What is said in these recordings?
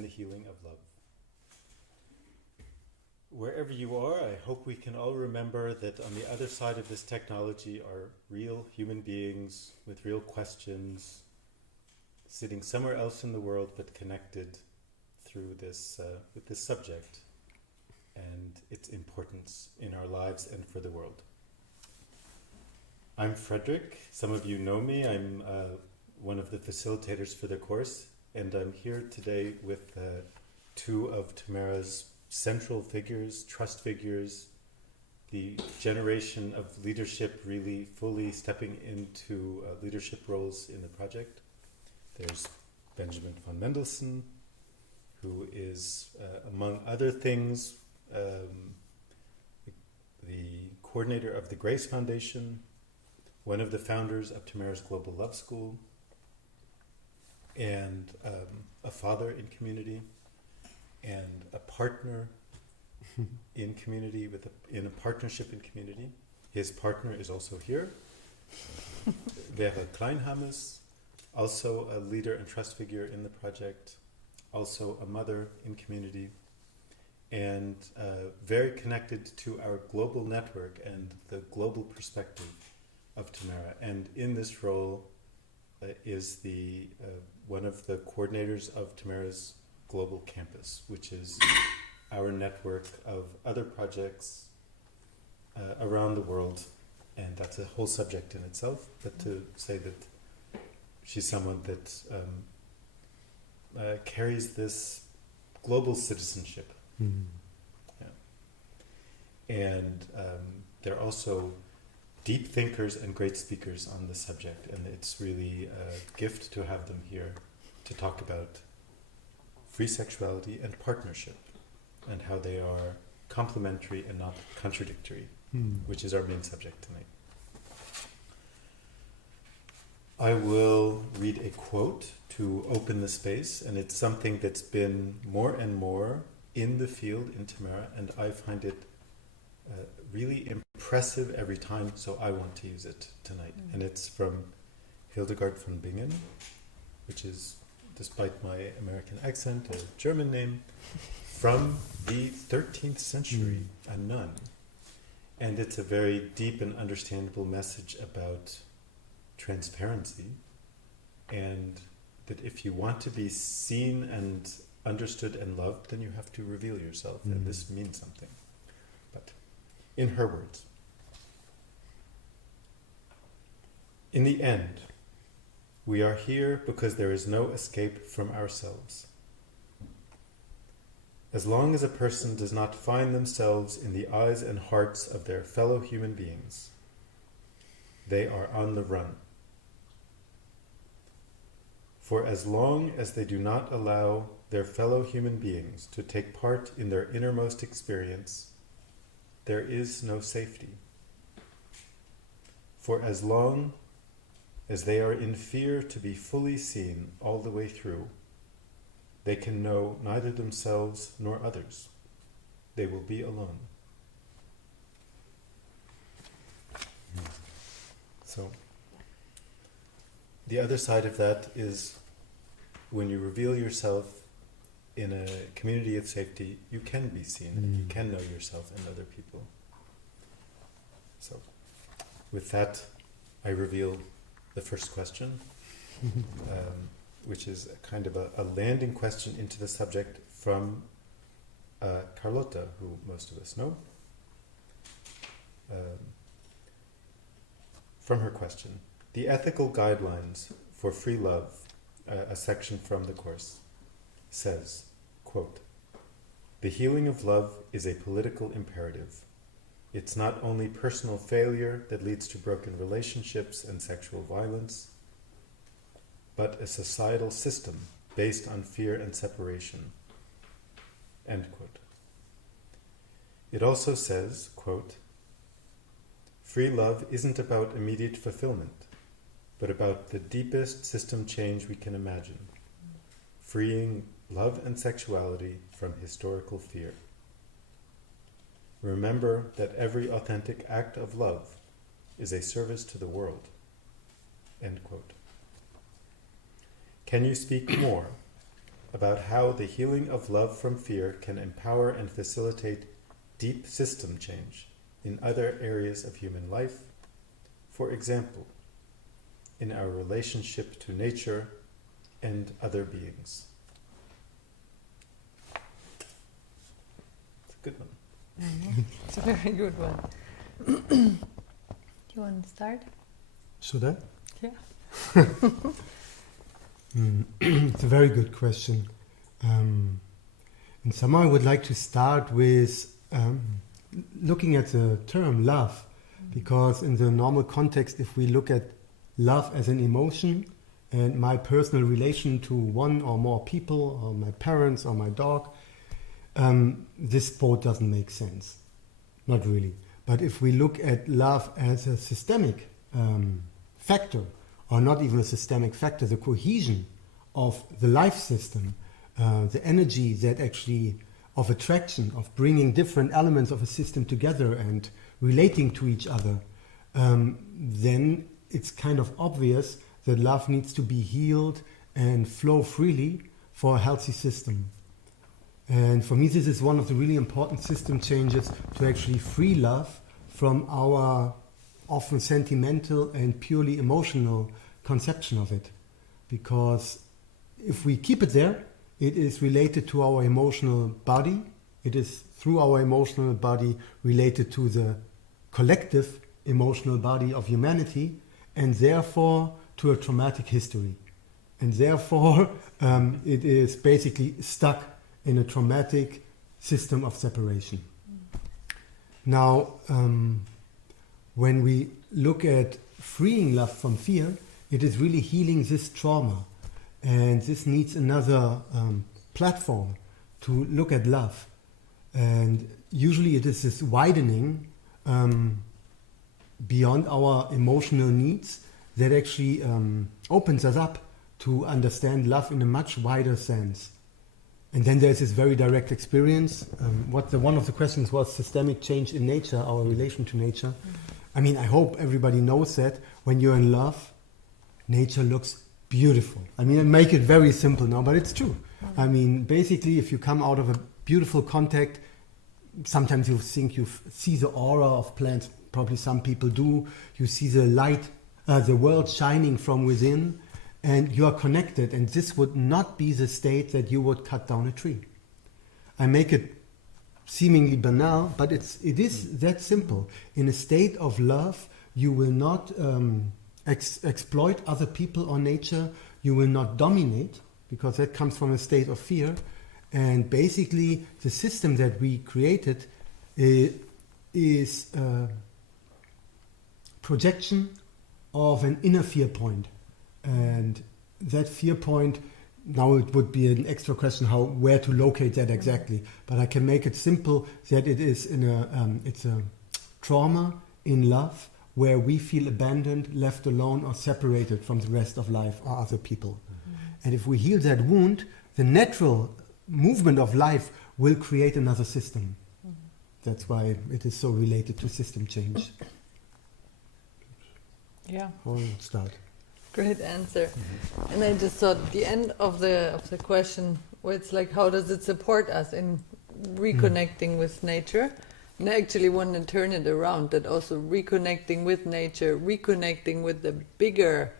and the healing of love. Wherever you are, I hope we can all remember that on the other side of this technology are real human beings with real questions, sitting somewhere else in the world but connected through this with this subject and its importance in our lives and for the world. I'm Frederick. Some of you know me. I'm one of the facilitators for the course, and I'm here today with two of Tamara's central figures, trust figures, the generation of leadership really fully stepping into leadership roles in the project. There's Benjamin von Mendelssohn, who is, among other things, the coordinator of the Grace Foundation, one of the founders of Tamara's Global Love School, and a father in community, and a partner in community, in a partnership in community. His partner is also here. Vera Kleinhammes, also a leader and trust figure in the project, also a mother in community, and very connected to our global network and the global perspective of Tamara. And in this role is the one of the coordinators of Tamara's Global Campus, which is our network of other projects around the world, and that's a whole subject in itself. But to say that she's someone that carries this global citizenship. Mm-hmm. Yeah. And they're also deep thinkers and great speakers on the subject, and it's really a gift to have them here to talk about free sexuality and partnership, and how they are complementary and not contradictory, which is our main subject tonight. I will read a quote to open the space, and it's something that's been more and more in the field in Tamara, and I find it really impressive every time, so I want to use it tonight. And it's from Hildegard von Bingen, which is, despite my American accent, a German name, from the 13th century, a nun. And it's a very deep and understandable message about transparency, and that if you want to be seen and understood and loved, then you have to reveal yourself, and this means something. But in her words, in the end, we are here because there is no escape from ourselves. As long as a person does not find themselves in the eyes and hearts of their fellow human beings, they are on the run. For as long as they do not allow their fellow human beings to take part in their innermost experience, there is no safety. For as long as they are in fear to be fully seen all the way through, they can know neither themselves nor others. They will be alone. So, the other side of that is when you reveal yourself in a community of safety, you can be seen and you can know yourself and other people. So, with that, I reveal the first question, which is a kind of a landing question into the subject from Carlotta, who most of us know. From her question, the ethical guidelines for free love, a section from the course, says, quote, "The healing of love is a political imperative. It's not only personal failure that leads to broken relationships and sexual violence, but a societal system based on fear and separation." End quote. It also says, quote, "Free love isn't about immediate fulfillment, but about the deepest system change we can imagine, freeing love and sexuality from historical fear. Remember that every authentic act of love is a service to the world." End quote. Can you speak more about how the healing of love from fear can empower and facilitate deep system change in other areas of human life. For example, in our relationship to nature and other beings. It's a good one. Mm-hmm. It's a very good one. Do you want to start? Should I? Yeah. It's a very good question. And somehow I would like to start with looking at the term love, because in the normal context, if we look at love as an emotion and my personal relation to one or more people, or my parents or my dog, this both doesn't make sense. Not really. But if we look at love as a systemic factor, or not even a systemic factor, the cohesion of the life system, the energy that actually of attraction, of bringing different elements of a system together and relating to each other, then it's kind of obvious that love needs to be healed and flow freely for a healthy system. And for me, this is one of the really important system changes, to actually free love from our often sentimental and purely emotional conception of it. Because if we keep it there, it is related to our emotional body. It is through our emotional body related to the collective emotional body of humanity, and therefore to a traumatic history. And therefore it is basically stuck in a traumatic system of separation. Now, when we look at freeing love from fear, it is really healing this trauma. And this needs another platform to look at love. And usually it is this widening beyond our emotional needs that actually opens us up to understand love in a much wider sense. And then there's this very direct experience. One of the questions was systemic change in nature, our relation to nature. Mm-hmm. I mean, I hope everybody knows that when you're in love, nature looks beautiful. I mean, I make it very simple now, but it's true. Mm-hmm. I mean, basically, if you come out of a beautiful contact, sometimes you think you see the aura of plants. Probably some people do. You see the light, the world shining from within, and you are connected. And this would not be the state that you would cut down a tree. I make it seemingly banal, but it is that simple. In a state of love, you will not exploit other people or nature. You will not dominate, because that comes from a state of fear. And basically, the system that we created is projection of an inner fear point. And that fear point, now it would be an extra question where to locate that exactly. But I can make it simple that it is it's a trauma in love where we feel abandoned, left alone, or separated from the rest of life or other people. Mm-hmm. And if we heal that wound, the natural movement of life will create another system. Mm-hmm. That's why it is so related to system change. Yeah. I'll start. Great answer. Mm-hmm. And I just thought at the end of the question, where it's like, how does it support us in reconnecting with nature? And I actually want to turn it around, that also reconnecting with nature, reconnecting with the bigger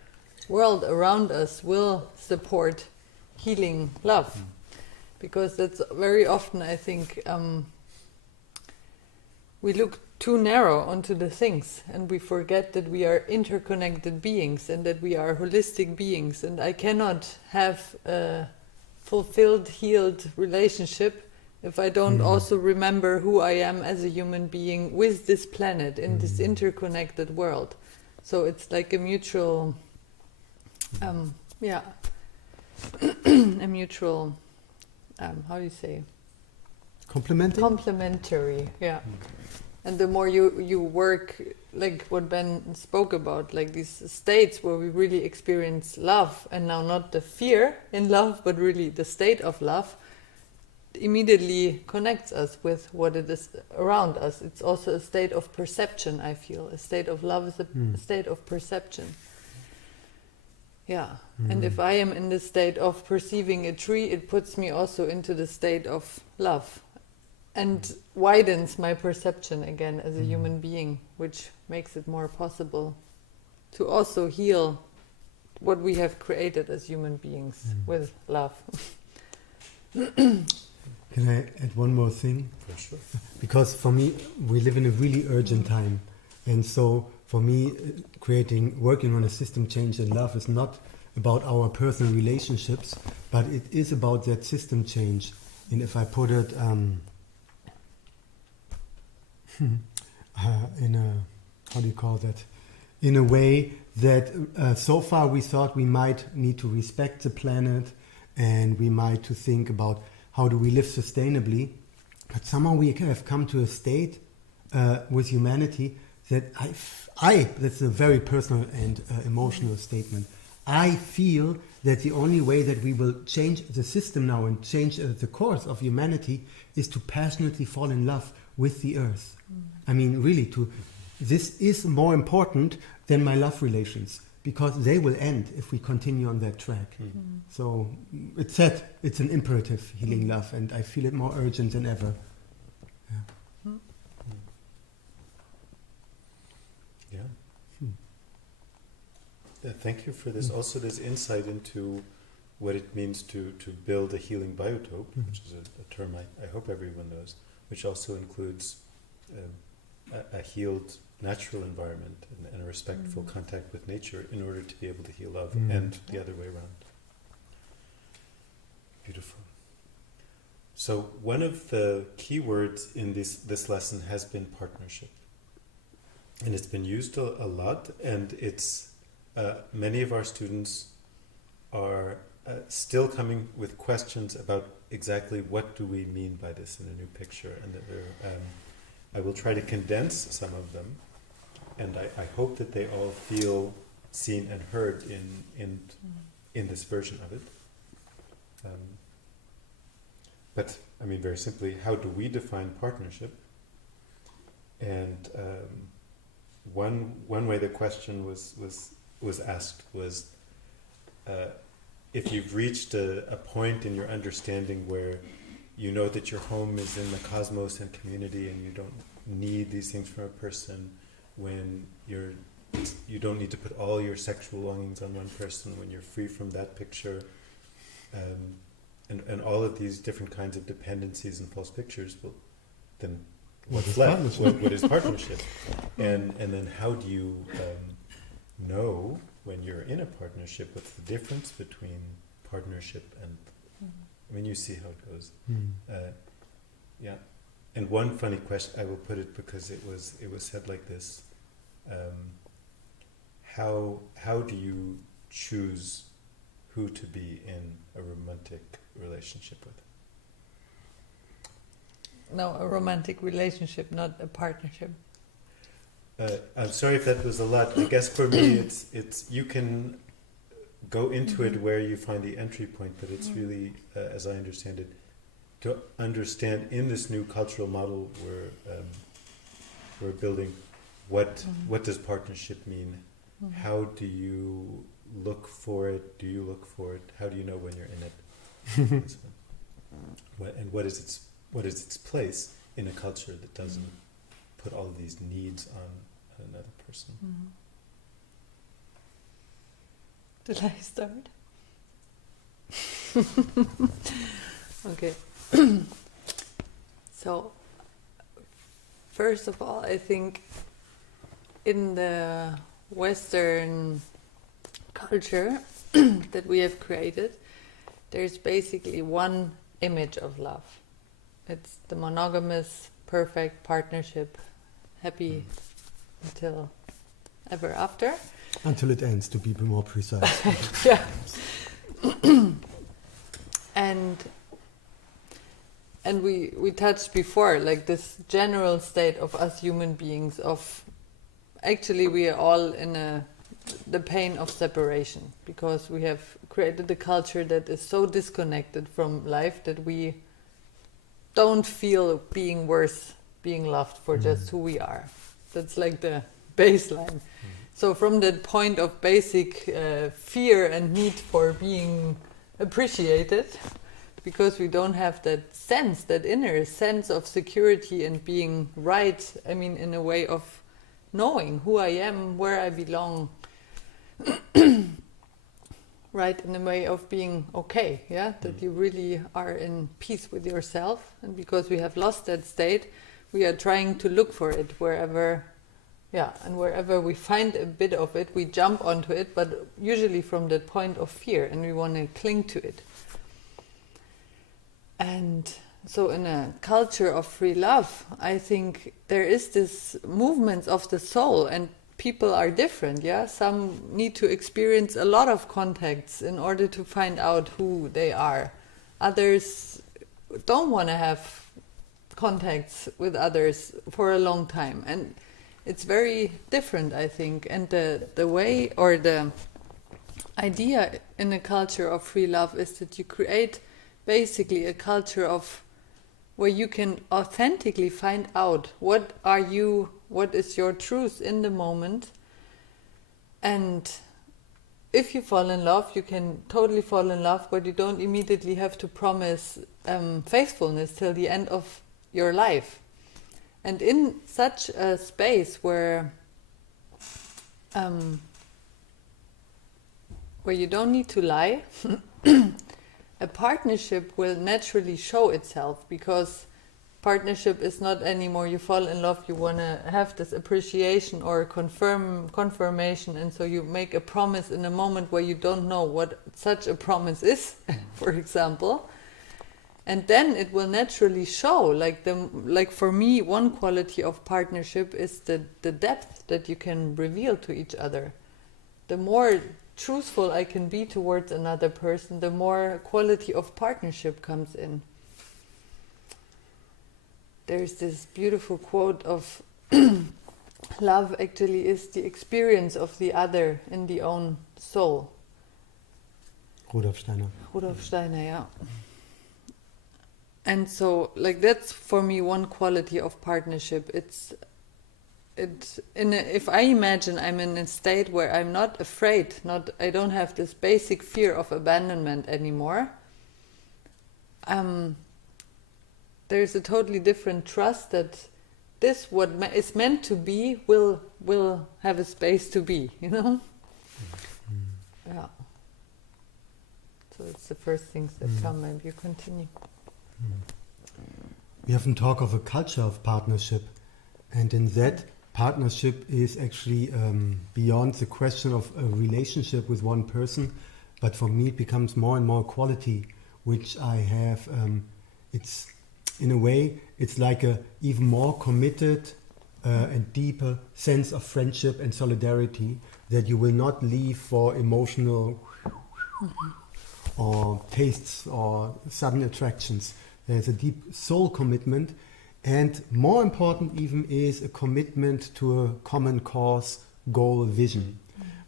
world around us will support healing love. Mm. Because that's very often, I think, we look too narrow onto the things, and we forget that we are interconnected beings and that we are holistic beings. And I cannot have a fulfilled, healed relationship if I don't also remember who I am as a human being with this planet in this interconnected world. So it's like a mutual, a mutual, how do you say? Complementary, yeah. And the more you work, like what Ben spoke about, like these states where we really experience love, and now not the fear in love, but really the state of love, immediately connects us with what it is around us. It's also a state of perception, I feel. A state of love is a state of perception. Yeah. And if I am in the state of perceiving a tree, it puts me also into the state of love and widens my perception again as a human being, which makes it more possible to also heal what we have created as human beings with love. Can I add one more thing? For sure. Because for me, we live in a really urgent time. And so for me, working on a system change in love is not about our personal relationships, but it is about that system change. And if I put it in a, how do you call that? In a way that so far we thought we might need to respect the planet and we might to think about how do we live sustainably. But somehow we have come to a state with humanity that that's a very personal and emotional statement. I feel that the only way that we will change the system now and change the course of humanity is to passionately fall in love with the earth. I mean, really, this is more important than my love relations because they will end if we continue on that track. So it's said, it's an imperative, healing love, and I feel it more urgent than ever. Yeah. Yeah. Thank you for this. Also, this insight into what it means to build a healing biotope, which is a term I hope everyone knows, which also includes a healed natural environment and a respectful contact with nature in order to be able to heal love and the other way around. Beautiful. So one of the key words in this lesson has been partnership. And it's been used a lot, and it's many of our students are still coming with questions about exactly what do we mean by this in a new picture, and that I will try to condense some of them, and I hope that they all feel seen and heard in this version of it. But I mean, very simply, how do we define partnership? And one way the question was asked was if you've reached a point in your understanding where you know that your home is in the cosmos and community and you don't need these things from a person, when you don't need to put all your sexual longings on one person, when you're free from that picture, and all of these different kinds of dependencies and false pictures, well, then what's left? What is partnership? And then how do you know when you're in a partnership what's the difference between partnership and I mean, you see how it goes. Yeah. And one funny question, I will put it because it was said like this: how do you choose who to be in a romantic relationship with? No, a romantic relationship, not a partnership. I'm sorry if that was a lot. I guess for me, it's you can go into it where you find the entry point, but it's really, as I understand it, to understand in this new cultural model we're building, what does partnership mean? How do you look for it? Do you look for it? How do you know when you're in it? And what is its place in a culture that doesn't put all of these needs on another person? Did I start? Okay. So, first of all, I think in the Western culture that we have created, there's basically one image of love. It's the monogamous, perfect partnership, happy until ever after. Until it ends, to be more precise. Yeah. And we touched before, like this general state of us human beings of actually we are all in the pain of separation because we have created a culture that is so disconnected from life that we don't feel being worth being loved for just who we are. That's like the baseline. So from that point of basic fear and need for being appreciated, because we don't have that sense, that inner sense of security and being right, I mean, in a way of knowing who I am, where I belong, right, in a way of being okay, yeah, that you really are in peace with yourself. And because we have lost that state, we are trying to look for it wherever, yeah, and wherever we find a bit of it, we jump onto it, but usually from that point of fear, and we want to cling to it. And so in a culture of free love, I think there is this movement of the soul, and people are different, yeah? Some need to experience a lot of contacts in order to find out who they are. Others don't want to have contacts with others for a long time. And it's very different, I think. And the way or the idea in a culture of free love is that you create basically a culture of where you can authentically find out what is your truth in the moment. And if you fall in love, you can totally fall in love, but you don't immediately have to promise faithfulness till the end of your life. And in such a space where you don't need to lie, a partnership will naturally show itself, because partnership is not anymore you fall in love, you want to have this appreciation or confirmation, and so you make a promise in a moment where you don't know what such a promise is, for example. And then it will naturally show, like for me, one quality of partnership is the depth that you can reveal to each other. The more truthful I can be towards another person, the more quality of partnership comes in. There's this beautiful quote of love actually is the experience of the other in the own soul. Rudolf Steiner. Rudolf Steiner, yeah. And so, like, that's for me one quality of partnership. If I imagine I'm in a state where I'm not afraid, I don't have this basic fear of abandonment anymore. There's a totally different trust that this what is meant to be will have a space to be, you know? Yeah. So it's the first things that come. Maybe you continue. We often talk of a culture of partnership, and in that partnership is actually beyond the question of a relationship with one person, but for me it becomes more and more quality, which I have. It's in a way it's like a even more committed and deeper sense of friendship and solidarity that you will not leave for emotional or tastes or sudden attractions. There's a deep soul commitment, and more important even is a commitment to a common cause, goal, vision.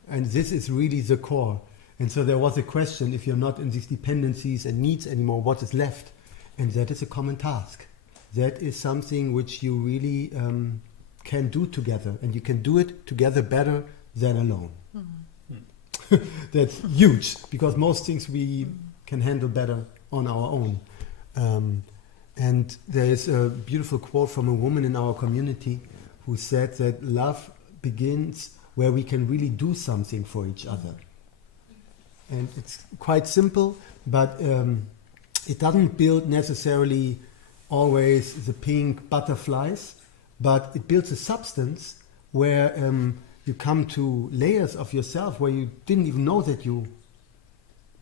And this is really the core. And so there was a question, if you're not in these dependencies and needs anymore, what is left? And that is a common task. That is something which you really can do together, and you can do it together better than alone. That's huge, because most things we can handle better on our own. And there is a beautiful quote from a woman in our community who said that love begins where we can really do something for each other. And it's quite simple, but it doesn't build necessarily always the pink butterflies, but it builds a substance where you come to layers of yourself where you didn't even know that you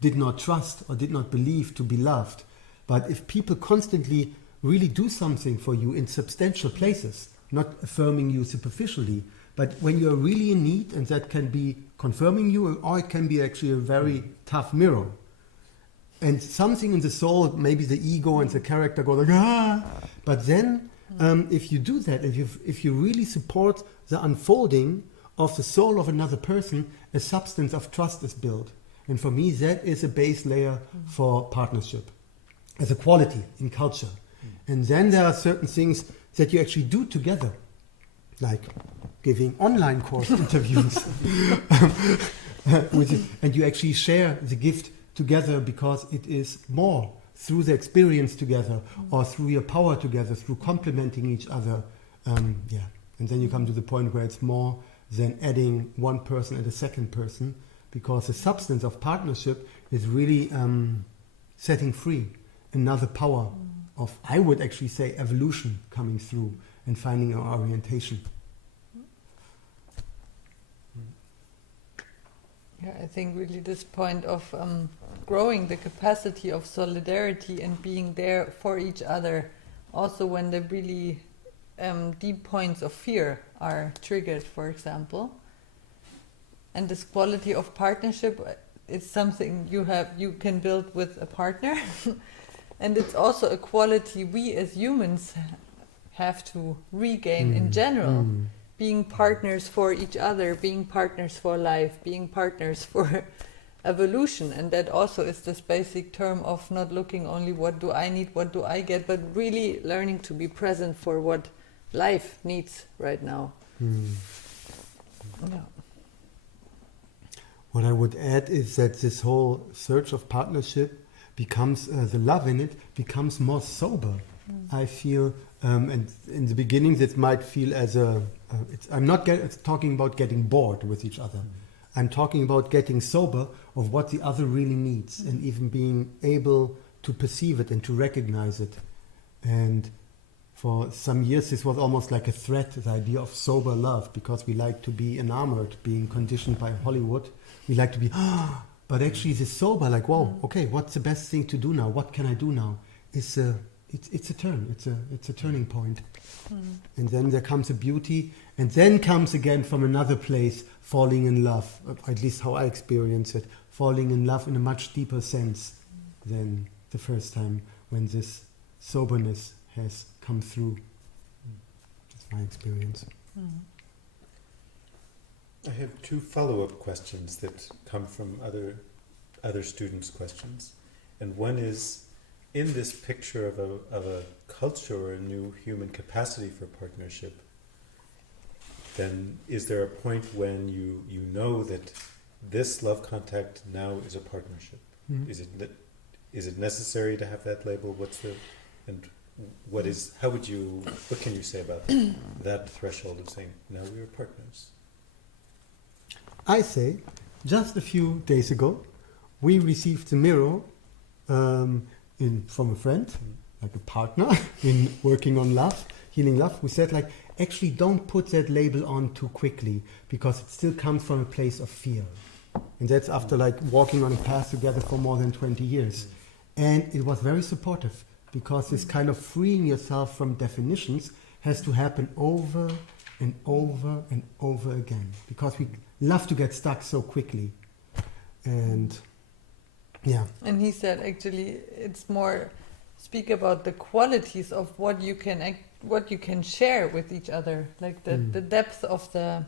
did not trust or did not believe to be loved. But if people constantly really do something for you in substantial places, not affirming you superficially, but when you are really in need, and that can be confirming you, or it can be actually a very tough mirror. And something in the soul, maybe the ego and the character go like, ah! But then, if you do that, and if you really support the unfolding of the soul of another person, a substance of trust is built. And for me, that is a base layer for partnership, as a quality in culture. And then there are certain things that you actually do together, like giving online course interviews. And you actually share the gift together because it is more through the experience together or through your power together, through complementing each other. And then you come to the point where it's more than adding one person and a second person, because the substance of partnership is really setting free another power of, I would actually say, evolution coming through and finding our orientation. Yeah, I think really this point of growing the capacity of solidarity and being there for each other, also when the really deep points of fear are triggered, for example. And this quality of partnership is something you can build with a partner. And it's also a quality we as humans have to regain in general. Being partners for each other, being partners for life, being partners for evolution. And that also is this basic term of not looking only what do I need, what do I get, but really learning to be present for what life needs right now. Yeah. What I would add is that this whole search of partnership becomes, the love in it becomes more sober. I feel, and in the beginning this might feel as I'm not talking about getting bored with each other. I'm talking about getting sober of what the other really needs and even being able to perceive it and to recognize it. And for some years this was almost like a threat, the idea of sober love, because we like to be enamored, being conditioned by Hollywood. We like to be, but actually this sober, like, whoa, okay, what's the best thing to do now? What can I do now? It's a turn. It's a turning point. And then there comes a beauty, and then comes again from another place falling in love, at least how I experience it, falling in love in a much deeper sense than the first time when this soberness has come through. That's my experience. I have two follow-up questions that come from other students' questions, and one is, in this picture of a culture or a new human capacity for partnership, then is there a point when you know that this love contact now is a partnership? Is it necessary to have that label? What can you say about that threshold of saying now we are partners? I say, just a few days ago, we received a mirror from a friend, like a partner in working on love, healing love, who said, like, actually don't put that label on too quickly, because it still comes from a place of fear. And that's after like walking on a path together for more than 20 years. And it was very supportive, because this kind of freeing yourself from definitions has to happen over and over and over again, because we love to get stuck so quickly. And yeah. And he said actually it's more speak about the qualities of what you can share with each other, like the depth of the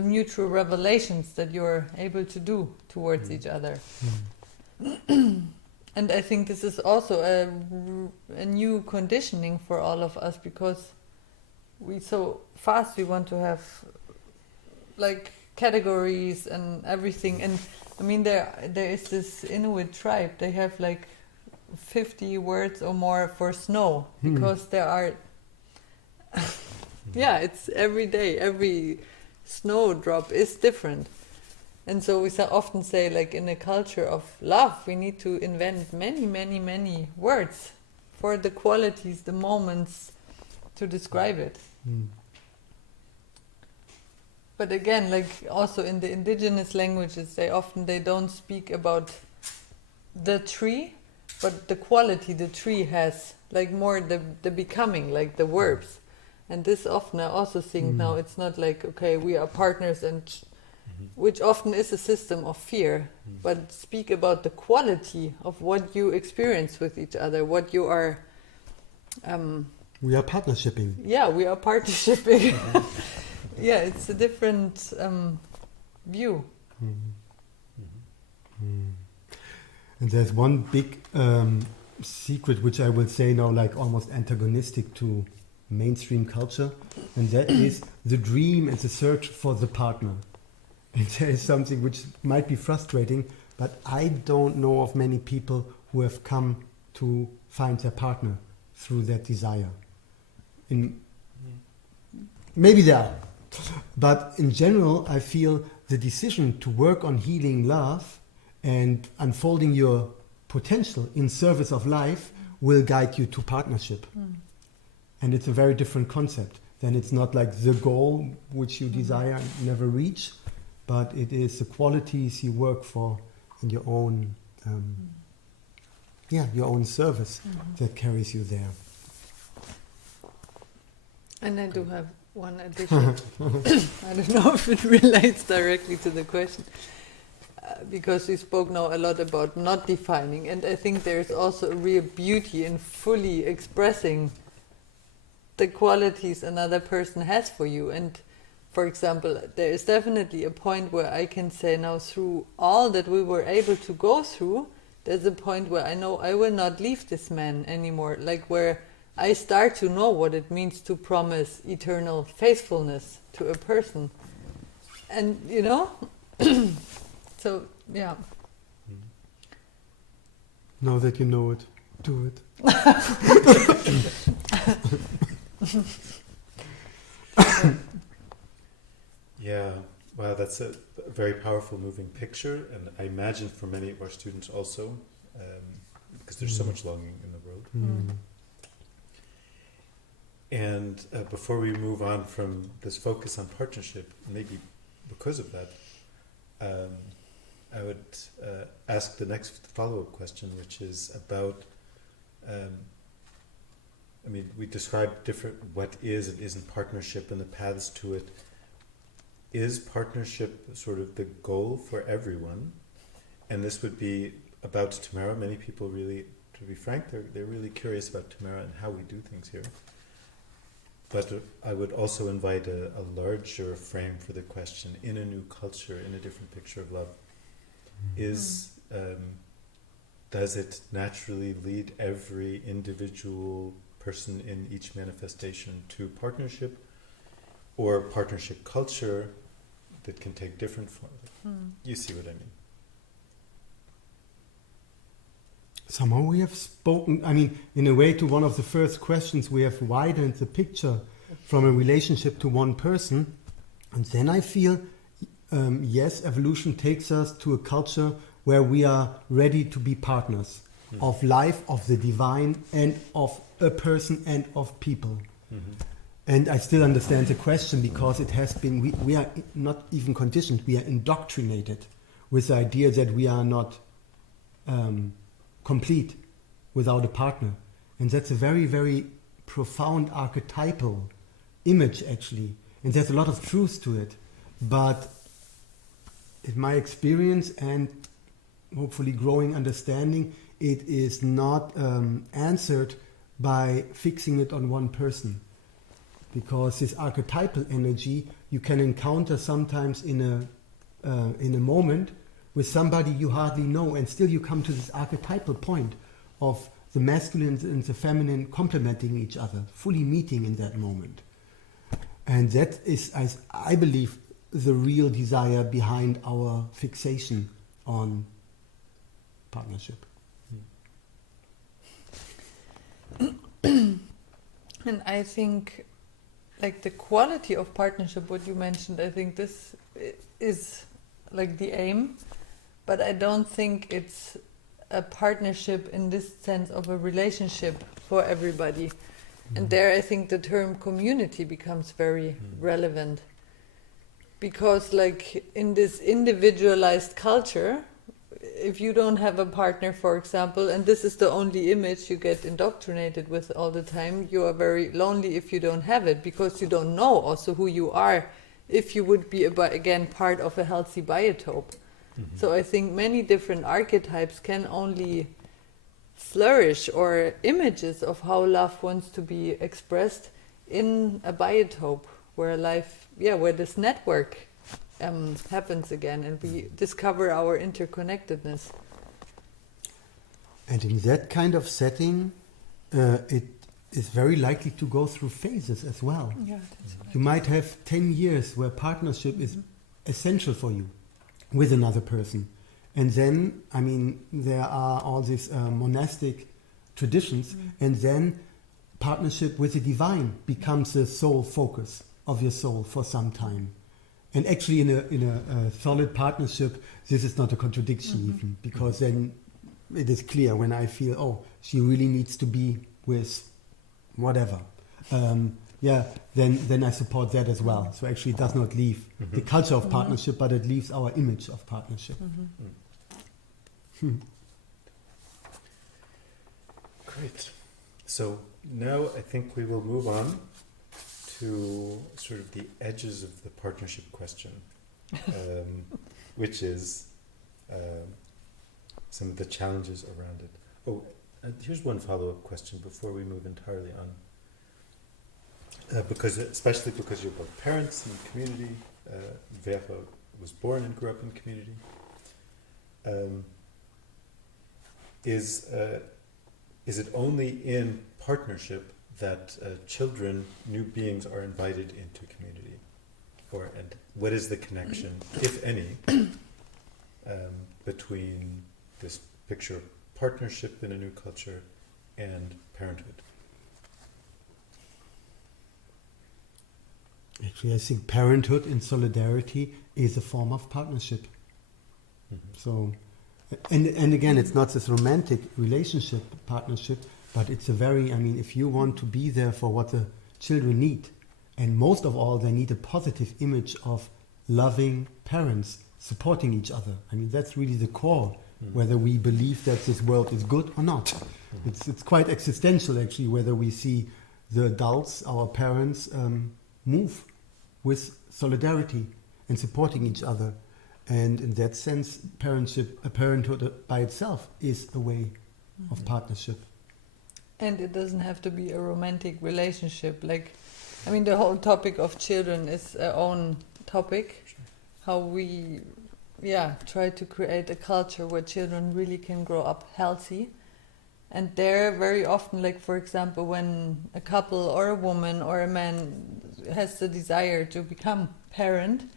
mutual revelations that you're able to do towards each other. And I think this is also a new conditioning for all of us, because we so fast we want to have like categories and everything. And I mean there is this Inuit tribe, they have like 50 words or more for snow, because there are it's every day, every snowdrop is different. And so we often say, like, in a culture of love, we need to invent many, many, many words for the qualities, the moments to describe it. But again, like also in the indigenous languages, they don't speak about the tree, but the quality the tree has, like more the becoming, like the verbs. And this often I also think now it's not like, okay, we are partners, and which often is a system of fear, but speak about the quality of what you experience with each other, what you are... we are partnershipping. Yeah, we are partnershipping. Yeah, it's a different view. And there's one big secret which I will say now, like almost antagonistic to mainstream culture, and that is the dream and the search for the partner. And there is something which might be frustrating, but I don't know of many people who have come to find their partner through that desire. Maybe there are, but in general, I feel the decision to work on healing love and unfolding your potential in service of life will guide you to partnership. And it's a very different concept. Then it's not like the goal which you desire and never reach, but it is the qualities you work for in your own, your own service that carries you there. And I do have one addition. I don't know if it relates directly to the question, because we spoke now a lot about not defining, and I think there's also a real beauty in fully expressing the qualities another person has for you. And for example, there is definitely a point where I can say now, through all that we were able to go through, there's a point where I know I will not leave this man anymore, like where I start to know what it means to promise eternal faithfulness to a person. And, you know, so, yeah. Now that you know it, do it. Yeah, wow, that's a very powerful, moving picture, and I imagine for many of our students also, because there's so much longing in the world. And before we move on from this focus on partnership, maybe because of that, I would ask the next follow-up question, which is about, I mean, we described different what is and isn't partnership and the paths to it. Is partnership sort of the goal for everyone? And this would be about Tamara. Many people really, to be frank, they're really curious about Tamara and how we do things here. But I would also invite a larger frame for the question in a new culture, in a different picture of love. Does it naturally lead every individual person in each manifestation to partnership, or partnership culture that can take different forms? You see what I mean? Somehow we have spoken, I mean, in a way, to one of the first questions, we have widened the picture from a relationship to one person. And then I feel, yes, evolution takes us to a culture where we are ready to be partners of life, of the divine, and of a person and of people. And I still understand the question, because it has been, we are not even conditioned, we are indoctrinated with the idea that we are not complete without a partner. And that's a very, very profound archetypal image, actually. And there's a lot of truth to it. But in my experience and hopefully growing understanding, it is not answered by fixing it on one person. Because this archetypal energy you can encounter sometimes in a moment with somebody you hardly know, and still you come to this archetypal point of the masculine and the feminine complementing each other, fully meeting in that moment. And that is, I believe, the real desire behind our fixation on partnership. And I think, like, the quality of partnership, what you mentioned, I think this is like the aim, but I don't think it's a partnership in this sense of a relationship for everybody. And there I think the term community becomes very relevant, because like in this individualized culture, if you don't have a partner, for example, and this is the only image you get indoctrinated with all the time, you are very lonely if you don't have it, because you don't know also who you are if you would be, again, part of a healthy biotope. So I think many different archetypes can only flourish, or images of how love wants to be expressed, in a biotope where life, where this network happens again, and we discover our interconnectedness. And in that kind of setting, it is very likely to go through phases as well. Yeah, that's right. You might have 10 years where partnership is essential for you with another person. And then, I mean, there are all these monastic traditions, and then partnership with the divine becomes the sole focus of your soul for some time. And actually, in a solid partnership, this is not a contradiction even, because then it is clear when I feel, oh, she really needs to be with whatever. Then I support that as well. So actually, it does not leave the culture of partnership, but it leaves our image of partnership. Great. So now I think we will move on to sort of the edges of the partnership question, which is some of the challenges around it. Oh, here's one follow-up question before we move entirely on. Especially because you're both parents in the community, Vera was born and grew up in community. Is it only in partnership that children, new beings, are invited into community? And what is the connection, if any, between this picture of partnership in a new culture and parenthood? Actually, I think parenthood in solidarity is a form of partnership. So, and again, it's not this romantic relationship partnership, but it's a very, I mean, if you want to be there for what the children need, and most of all, they need a positive image of loving parents supporting each other. I mean, that's really the core, whether we believe that this world is good or not. It's quite existential, actually, whether we see the adults, our parents, move with solidarity and supporting each other. And in that sense, parenthood by itself is a way of partnership. And it doesn't have to be a romantic relationship. Like, I mean, the whole topic of children is our own topic. Sure. How we, try to create a culture where children really can grow up healthy. And there, very often, like, for example, when a couple or a woman or a man has the desire to become parent,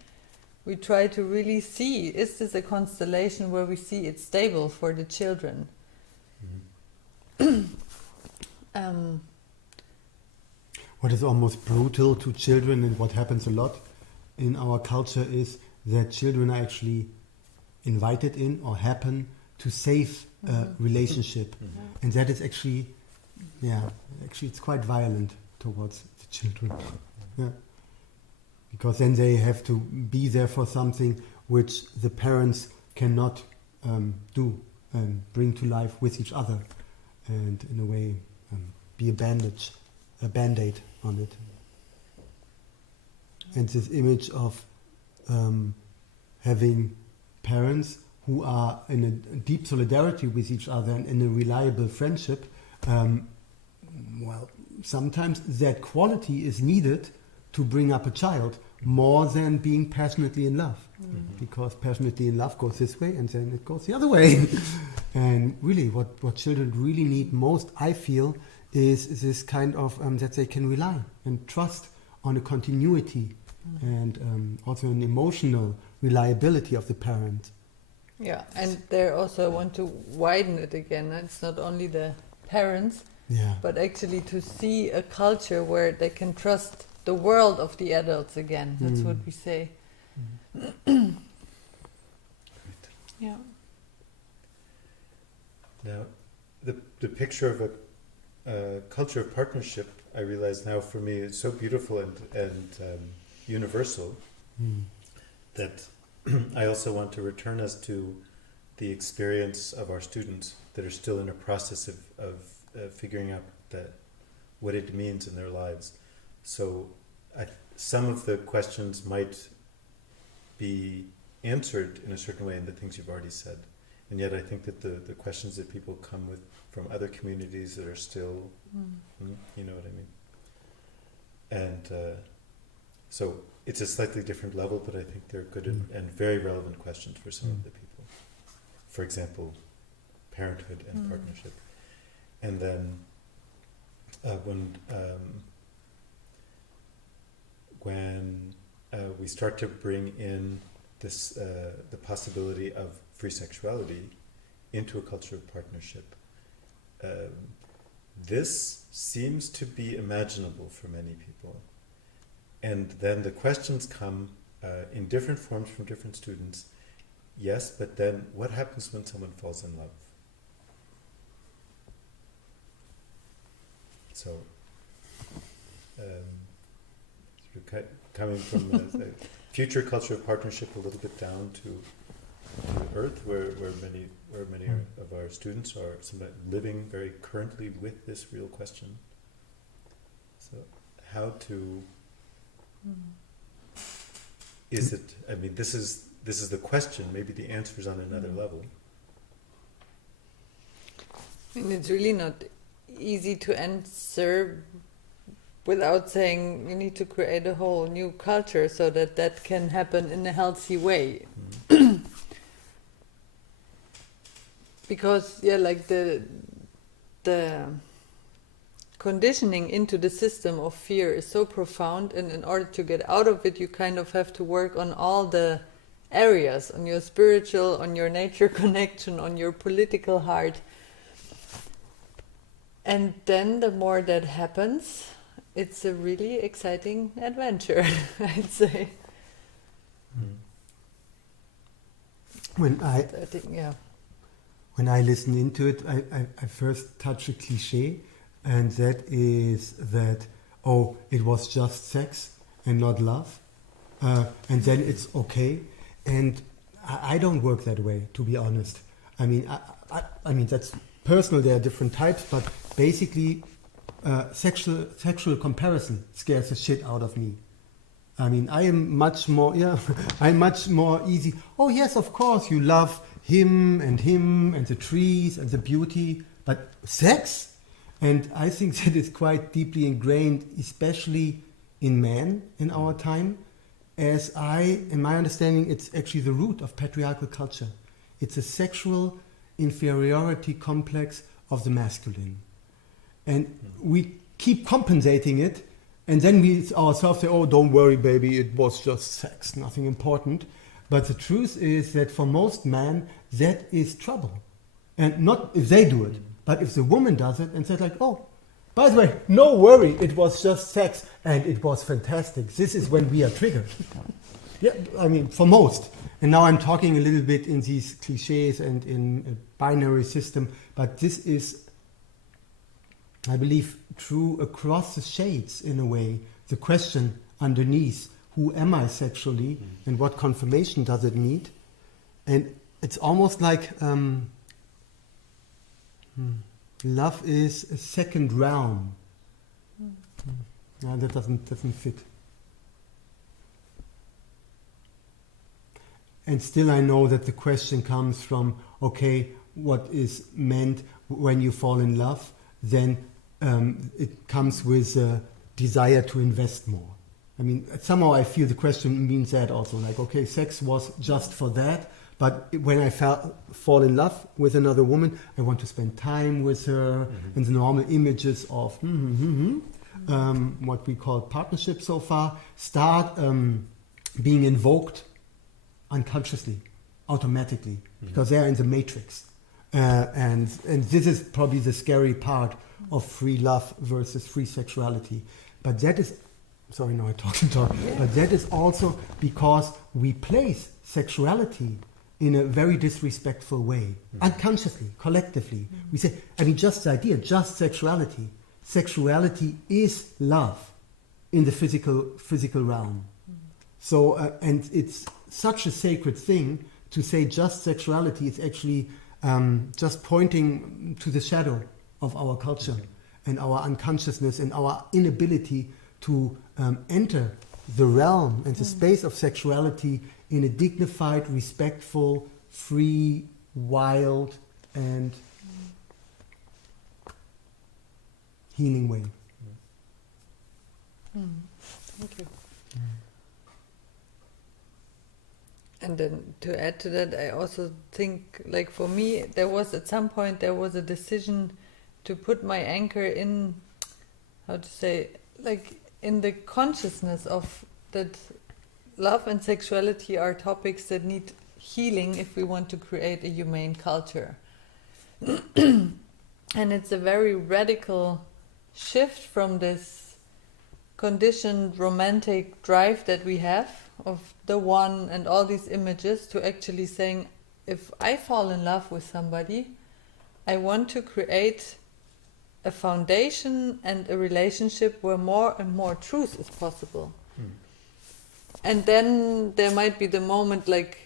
we try to really see, is this a constellation where we see it's stable for the children? What is almost brutal to children, and what happens a lot in our culture, is that children are actually invited in or happen to save a relationship. And that is actually, it's quite violent towards the children. Yeah. Because then they have to be there for something which the parents cannot do and bring to life with each other, and in a way be a band-aid on it. And this image of having parents who are in a deep solidarity with each other and in a reliable friendship, sometimes that quality is needed to bring up a child more than being passionately in love. Because passionately in love goes this way and then it goes the other way. And really what children really need most, I feel, is this kind of that they can rely and trust on a continuity and also an emotional reliability of the parent. Yeah, and there also I want to widen it again. It's not only the parents, but actually to see a culture where they can trust the world of the adults again. That's what we say. Yeah. Now, the picture of a culture of partnership, I realize now for me, is so beautiful and universal that I also want to return us to the experience of our students that are still in a process of figuring out what it means in their lives. So some of the questions might be answered in a certain way in the things you've already said. And yet I think that the questions that people come with from other communities that are still, you know what I mean? And so it's a slightly different level, but I think they're good and very relevant questions for some of the people. For example, parenthood and partnership. And then when we start to bring in this the possibility of free sexuality into a culture of partnership, this seems to be imaginable for many people. And then the questions come in different forms from different students. Yes, but then what happens when someone falls in love? So, coming from the future culture of partnership a little bit down to earth, where many of our students are living very currently with this real question. So, how to is it? I mean, this is the question. Maybe the answer is on another level. And it's really not easy to answer without saying you need to create a whole new culture so that that can happen in a healthy way. Because like the conditioning into the system of fear is so profound, and in order to get out of it, you kind of have to work on all the areas, on your spiritual, on your nature connection, on your political heart. And then the more that happens, it's a really exciting adventure, I'd say. When I think, yeah. When I listen into it, I first touch a cliche, and that is that, oh, it was just sex and not love, and then it's okay. And I don't work that way, to be honest. I mean, I mean that's personal. There are different types, but basically, sexual comparison scares the shit out of me. I mean, I am much more, I'm much more easy. Oh yes, of course, you love him and the trees and the beauty, but sex? And I think that is quite deeply ingrained, especially in men in our time, as in my understanding, it's actually the root of patriarchal culture. It's a sexual inferiority complex of the masculine. And we keep compensating it, and then we ourselves say, oh, don't worry, baby, it was just sex, nothing important. But the truth is that for most men, that is trouble. And not if they do it, but if the woman does it and says like, oh, by the way, no worry, it was just sex and it was fantastic. This is when we are triggered. Yeah, I mean, for most. And now I'm talking a little bit in these cliches and in a binary system, but this is, I believe, true across the shades in a way. The question underneath, who am I sexually and what confirmation does it need? And it's almost like love is a second realm. No, that doesn't fit. And still I know that the question comes from, okay, what is meant when you fall in love? Then it comes with a desire to invest more. I mean, somehow I feel the question means that also, like, okay, sex was just for that, but when I fall in love with another woman, I want to spend time with her, and the normal images of what we call partnership so far start being invoked unconsciously, automatically, because they're in the matrix. And this is probably the scary part of free love versus free sexuality. But that is, sorry, no, I talk. But that is also because we place sexuality in a very disrespectful way, unconsciously, collectively. We say, I mean, just the idea, just sexuality. Sexuality is love in the physical realm. So, and it's such a sacred thing to say just sexuality is actually just pointing to the shadow of our culture and our unconsciousness and our inability to enter the realm and the space of sexuality in a dignified, respectful, free, wild, and healing way. Thank you. And then to add to that, I also think, like for me, at some point there was a decision to put my anchor in how to say, like in the consciousness of that love and sexuality are topics that need healing if we want to create a humane culture. And it's a very radical shift from this conditioned romantic drive that we have of the one and all these images to actually saying, if I fall in love with somebody, I want to create a foundation and a relationship where more and more truth is possible. And then there might be the moment, like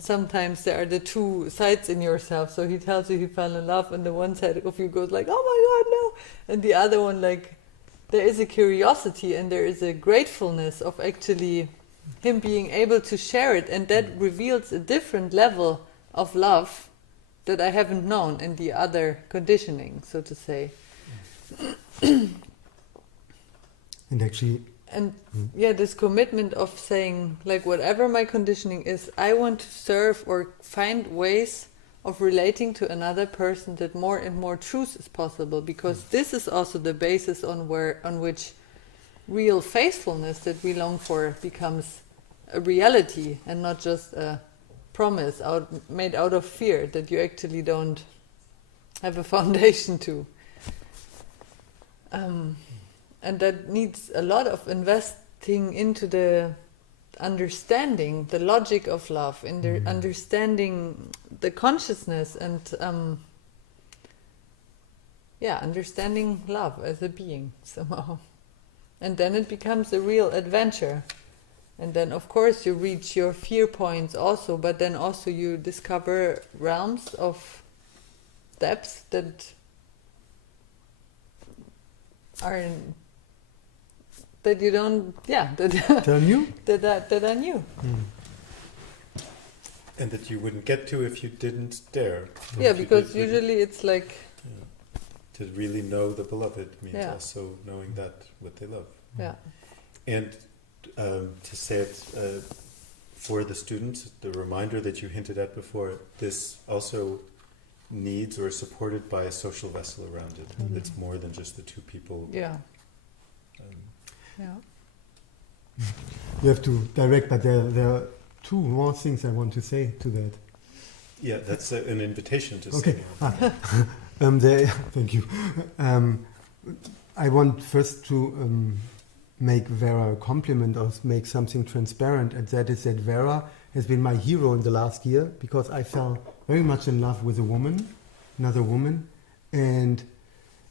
sometimes there are the two sides in yourself. So he tells you he fell in love, and the one side of you goes like, oh my God, no. And the other one, like, there is a curiosity and there is a gratefulness of actually him being able to share it. And that reveals a different level of love that I haven't known in the other conditioning, so to say. And actually, and yeah, this commitment of saying, like, whatever my conditioning is, I want to serve or find ways of relating to another person that more and more truth is possible, because this is also the basis on which real faithfulness that we long for becomes a reality and not just a promise made out of fear that you actually don't have a foundation to. And that needs a lot of investing into the understanding, the logic of love, in the understanding the consciousness and understanding love as a being somehow. And then it becomes a real adventure. And then of course you reach your fear points also, but then also you discover realms of depths that are that you don't, that tell you? that are new. And that you wouldn't get to if you didn't dare. Yeah, If you because did- usually it's like, to really know the beloved means Yeah. also knowing that what they love. yeah, And to say it for the students, the reminder that you hinted at before, this also needs or is supported by a social vessel around it. It's more than just the two people. yeah, Um, yeah. You have to direct, but there are two more things I want to say to that. yeah, that's an invitation to Okay. say. Thank you. I want first to make Vera a compliment or make something transparent, and that is that Vera has been my hero in the last year, because I fell very much in love with a woman, another woman, and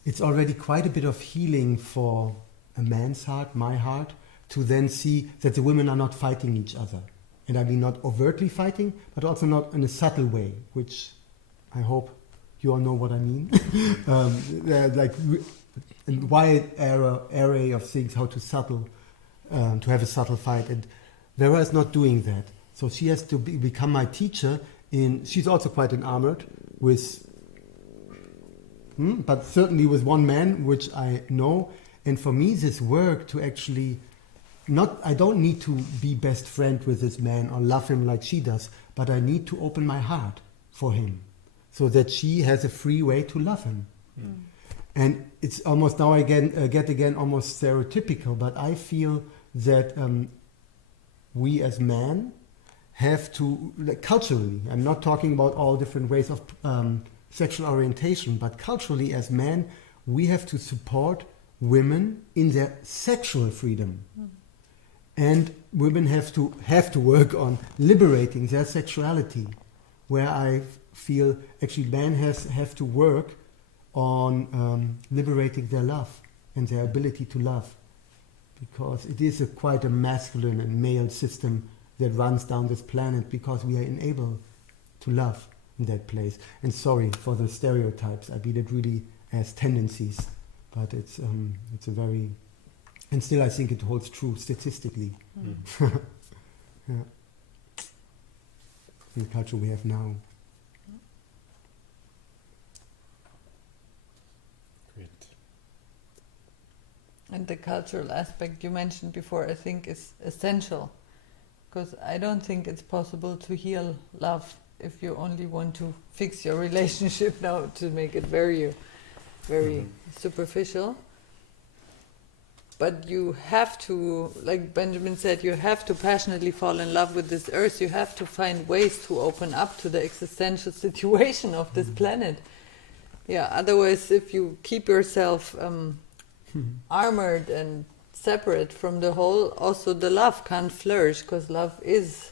it's already quite a bit of healing for a man's heart, my heart, to then see that the women are not fighting each other. And I mean not overtly fighting, but also not in a subtle way, which I hope you all know what I mean. There are like a wide array of things how to to have a subtle fight, and Vera is not doing that. So she has to become my teacher. She's also quite enamored with, but certainly with one man, which I know. And for me, this work to actually I don't need to be best friend with this man or love him like she does, but I need to open my heart for him so that she has a free way to love him. And it's almost now get again almost stereotypical, but I feel that we as men have to, like, culturally, I'm not talking about all different ways of sexual orientation, but culturally as men, we have to support women in their sexual freedom. And women have to work on liberating their sexuality, where I feel actually men have to work on liberating their love and their ability to love, because it is quite a masculine and male system that runs down this planet, because we are unable to love in that place. And sorry for the stereotypes, I mean it really as tendencies, but it's a very, and still I think it holds true statistically. Yeah. In the culture we have now. Great. And the cultural aspect you mentioned before, I think, is essential, because I don't think it's possible to heal love if you only want to fix your relationship now, to make it very, very superficial. but you have to, like Benjamin said, you have to passionately fall in love with this earth. You have to find ways to open up to the existential situation of this planet. Yeah, otherwise, if you keep yourself armored and separate from the whole, also the love can't flourish, because love is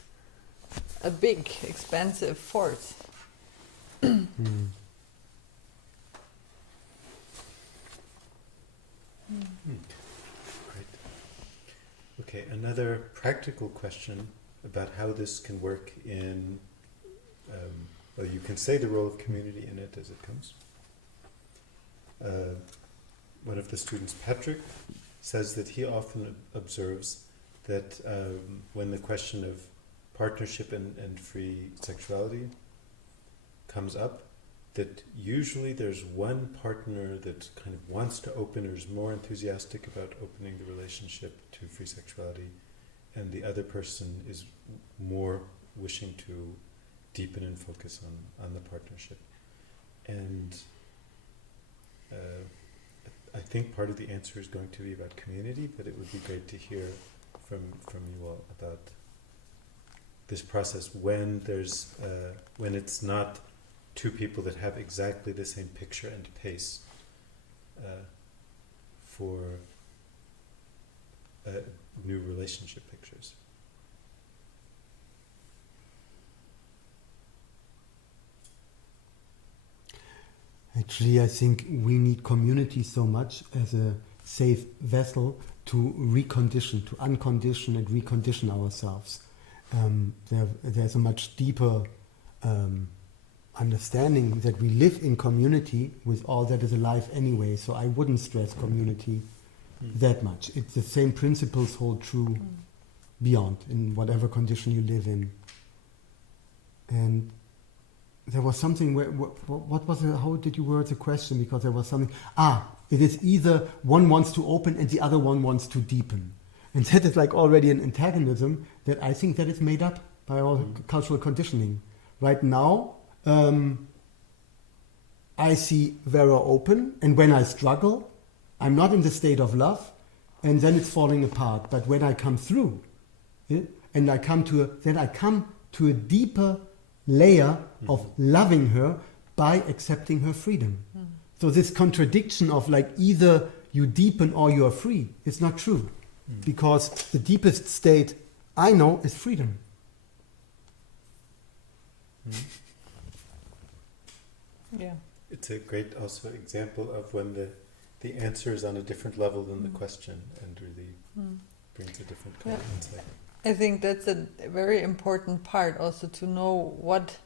a big, expansive force. Great. Okay, another practical question about how this can work in, well, you can say the role of community in it as it comes. One of the students, Patrick, says that he often observes that when the question of partnership and free sexuality comes up, that usually there's one partner that kind of wants to open or is more enthusiastic about opening the relationship to free sexuality, and the other person is more wishing to deepen and focus on the partnership. And I think part of the answer is going to be about community, but it would be great to hear from you all about this process when there's when it's not two people that have exactly the same picture and pace for new relationship pictures. Actually, I think we need community so much as a safe vessel to recondition, to uncondition and recondition ourselves. There's a much deeper understanding that we live in community with all that is alive anyway, so I wouldn't stress community that much. It's the same principles hold true beyond, in whatever condition you live in. And there was something, what was it, how did you word the question? Because there was something, it is either one wants to open and the other one wants to deepen. And that is like already an antagonism that I think that is made up by our cultural conditioning. Right now, I see Vera open, and when I struggle, I'm not in the state of love, and then it's falling apart. But when I come through, and I come to a deeper layer of loving her by accepting her freedom. So this contradiction of like either you deepen or you are free is not true, because the deepest state I know is freedom. Yeah. It's a great also example of when the answer is on a different level than the question, and really brings a different kind of insight. I think that's a very important part also, to know what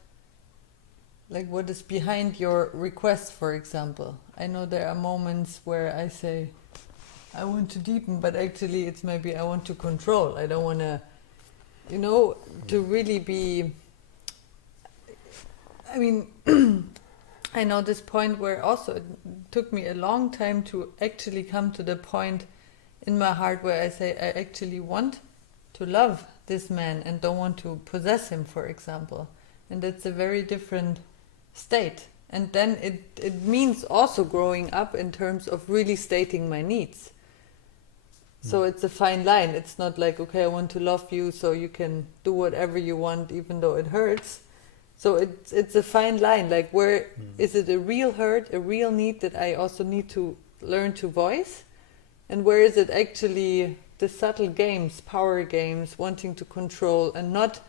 is behind your request, for example. I know there are moments where I say, I want to deepen, but actually it's maybe I want to control. I don't want to, to really be, I mean, I know this point where also it took me a long time to actually come to the point in my heart where I say I actually want to love this man and don't want to possess him, for example. And that's a very different state. And then it means also growing up in terms of really stating my needs. So it's a fine line. It's not like, okay, I want to love you so you can do whatever you want even though it hurts. So it's a fine line, like where is it a real hurt, a real need that I also need to learn to voice? And where is it actually the subtle games, power games, wanting to control and not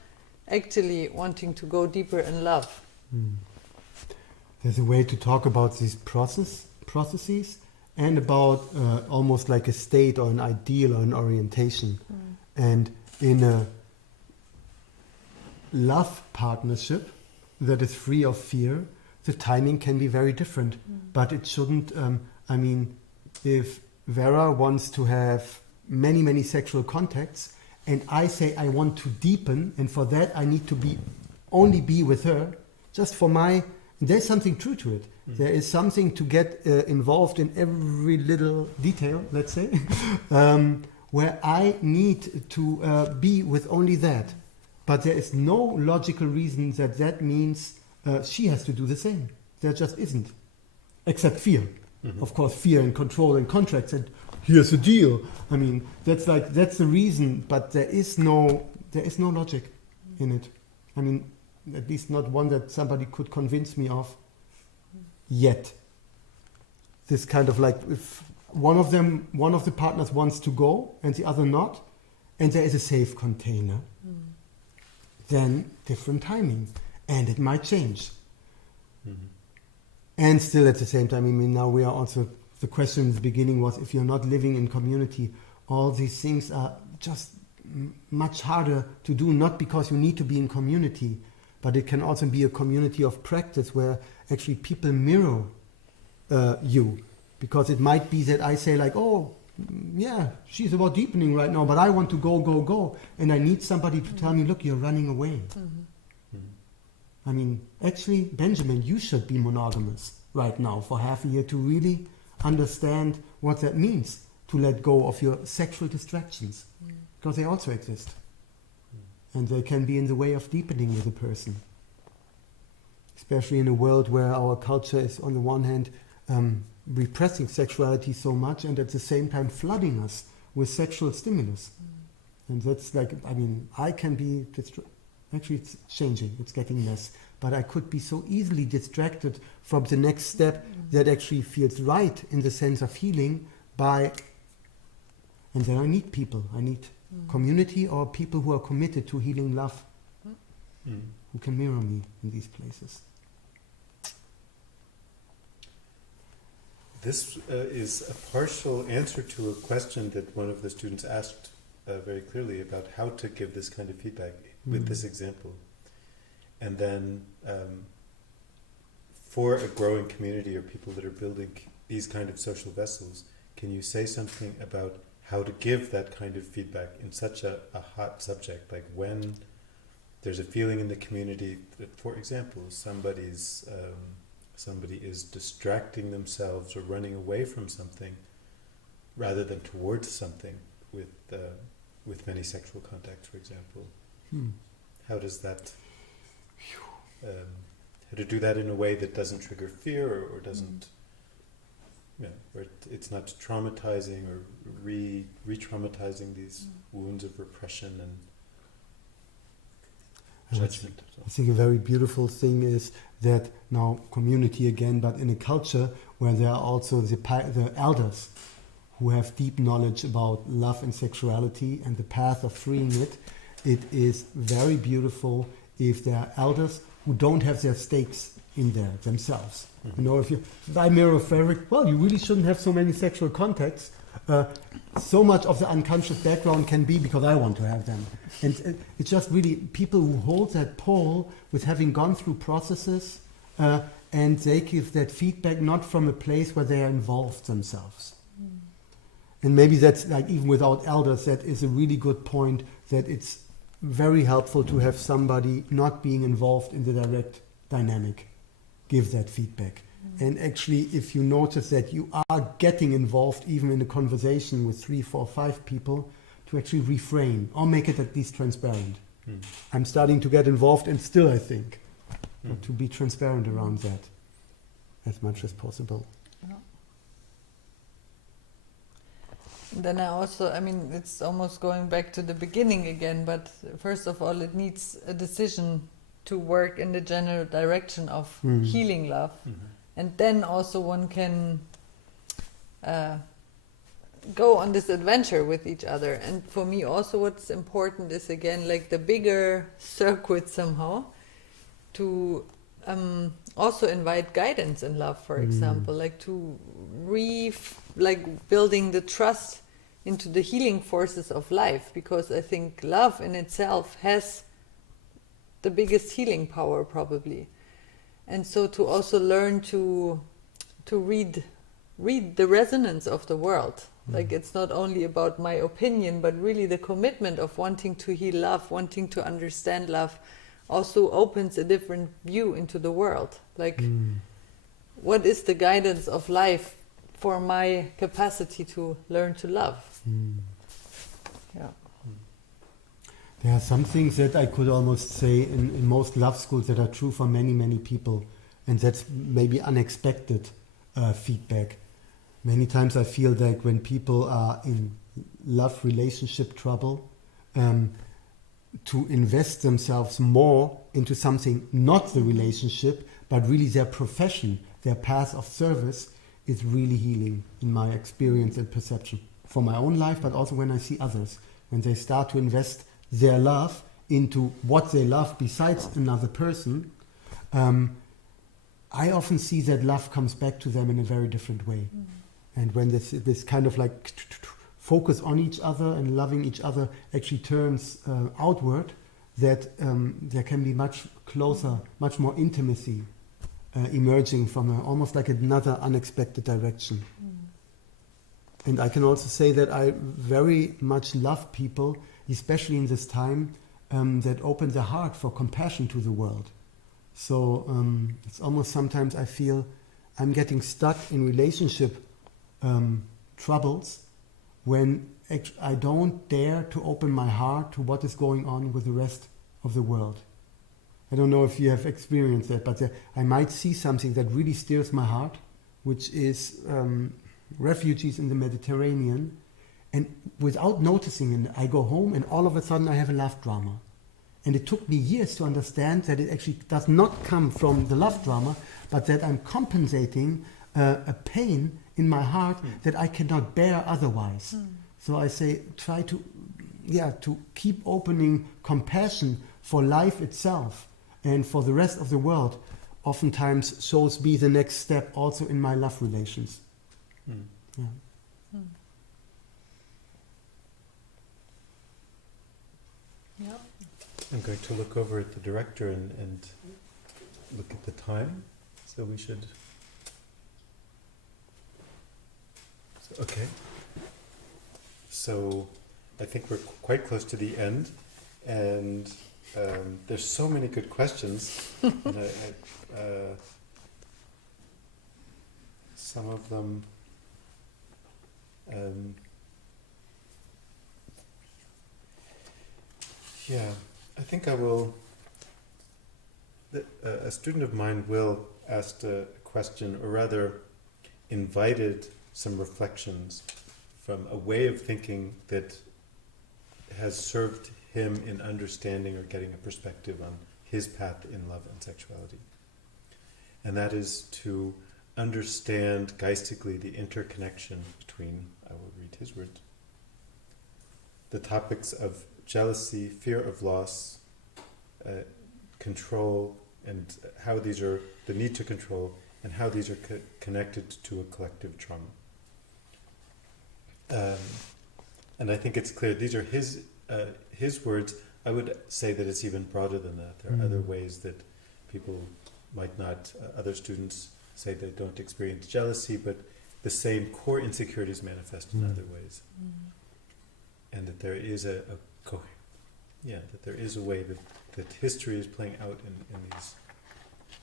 actually wanting to go deeper in love? There's a way to talk about these processes and about almost like a state or an ideal or an orientation. And in a love partnership that is free of fear, the timing can be very different. But it shouldn't, if Vera wants to have many, many sexual contacts, and I say I want to deepen, and for that I need to only be with her, just for there's something true to it. There is something to get involved in every little detail, let's say, where I need to be with only that. But there is no logical reason that means she has to do the same. There just isn't. Except fear. Of course, fear and control and contracts. And here's the deal. I mean, that's the reason, but there is no logic in it. I mean, at least not one that somebody could convince me of yet. This kind of like, if one of the partners wants to go and the other not, and there is a safe container, then different timing, and it might change. And still at the same time, I mean, now we are also, the question in the beginning was, if you're not living in community, all these things are just much harder to do, not because you need to be in community, but it can also be a community of practice where actually people mirror you. Because it might be that I say like, oh, yeah, she's about deepening right now, but I want to go. And I need somebody to tell me, look, you're running away. I mean, actually, Benjamin, you should be monogamous right now for half a year to really understand what that means, to let go of your sexual distractions, because they also exist. And they can be in the way of deepening with a person. Especially in a world where our culture is, on the one hand, repressing sexuality so much and at the same time flooding us with sexual stimulus. And that's like, I mean, I can be actually it's changing, it's getting less, but I could be so easily distracted from the next step that actually feels right in the sense of healing and then I need people, I need community or people who are committed to healing love, who can mirror me in these places. This is a partial answer to a question that one of the students asked very clearly about how to give this kind of feedback with this example. And then for a growing community or people that are building these kind of social vessels, can you say something about how to give that kind of feedback in such a hot subject, like when there's a feeling in the community that, for example, somebody is distracting themselves or running away from something rather than towards something with many sexual contacts, for example. How does that, how to do that in a way that doesn't trigger fear or doesn't, where it's not traumatizing or re-traumatizing these wounds of repression and judgment. I think a very beautiful thing is that now community again, but in a culture where there are also the elders who have deep knowledge about love and sexuality and the path of freeing it. It is very beautiful if there are elders who don't have their stakes in there themselves. You know, if I mirror Frederick, well, you really shouldn't have so many sexual contacts. So much of the unconscious background can be because I want to have them. And it's just really people who hold that pole with having gone through processes and they give that feedback not from a place where they are involved themselves. And maybe that's like even without elders, that is a really good point, that it's very helpful to have somebody not being involved in the direct dynamic give that feedback. And actually, if you notice that you are getting involved even in a conversation with 3, 4, 5 people, to actually refrain or make it at least transparent. I'm starting to get involved and still I think to be transparent around that as much as possible. Then I mean, it's almost going back to the beginning again, but first of all, it needs a decision to work in the general direction of healing love. And then also one can go on this adventure with each other. And for me also what's important is again like the bigger circuit somehow to also invite guidance in love, for example, like to building the trust into the healing forces of life, because I think love in itself has the biggest healing power probably. And so to also learn to read the resonance of the world. Like it's not only about my opinion, but really the commitment of wanting to heal love, wanting to understand love, also opens a different view into the world. Like what is the guidance of life for my capacity to learn to love? Yeah. There are some things that I could almost say in most love schools that are true for many, many people. And that's maybe unexpected feedback. Many times I feel that when people are in love relationship trouble, to invest themselves more into something not the relationship, but really their profession, their path of service, is really healing in my experience and perception for my own life, but also when I see others. When they start to invest their love into what they love besides another person, I often see that love comes back to them in a very different way. And when this kind of like focus on each other and loving each other actually turns outward, that there can be much closer, much more intimacy emerging from almost like another unexpected direction. And I can also say that I very much love people, especially in this time, that open their heart for compassion to the world. So it's almost sometimes I feel I'm getting stuck in relationship troubles when I don't dare to open my heart to what is going on with the rest of the world. I don't know if you have experienced that, but I might see something that really stirs my heart, which is refugees in the Mediterranean, and without noticing it, I go home and all of a sudden I have a love drama. And it took me years to understand that it actually does not come from the love drama, but that I'm compensating a pain in my heart that I cannot bear otherwise. So I say, try to keep opening compassion for life itself and for the rest of the world. Oftentimes shows me the next step also in my love relations. Yeah. Yeah. I'm going to look over at the director and look at the time. So we should... Okay. So I think we're quite close to the end, and there's so many good questions. And some of them... I think I will... a student of mine, Will, asked a question, or rather invited some reflections from a way of thinking that has served him in understanding or getting a perspective on his path in love and sexuality. And that is to understand geistigally the interconnection between, I will read his words, the topics of jealousy, fear of loss, control, and how these are, the need to control, and how these are connected to a collective trauma. And I think it's clear, these are his words. I would say that it's even broader than that. There are other ways that people might not, other students say they don't experience jealousy, but the same core insecurities manifest in other ways. And that there is that there is a way that history is playing out in these